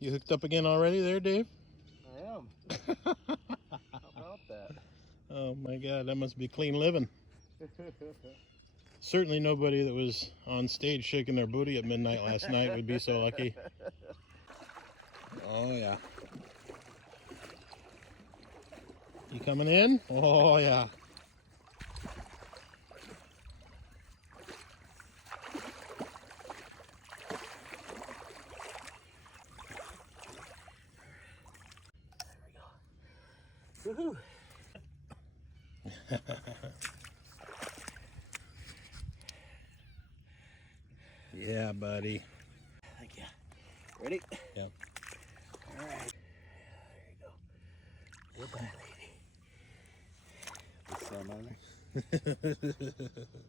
You hooked up again already there, Dave? I am. How about that? Oh my God, that must be clean living. Certainly nobody that was on stage shaking their booty at midnight last night would be so lucky. Oh yeah. You coming in? Oh yeah. Woohoo! Yeah, buddy. Thank you. Ready? Yep. All right. There you go. Goodbye, lady. What's that,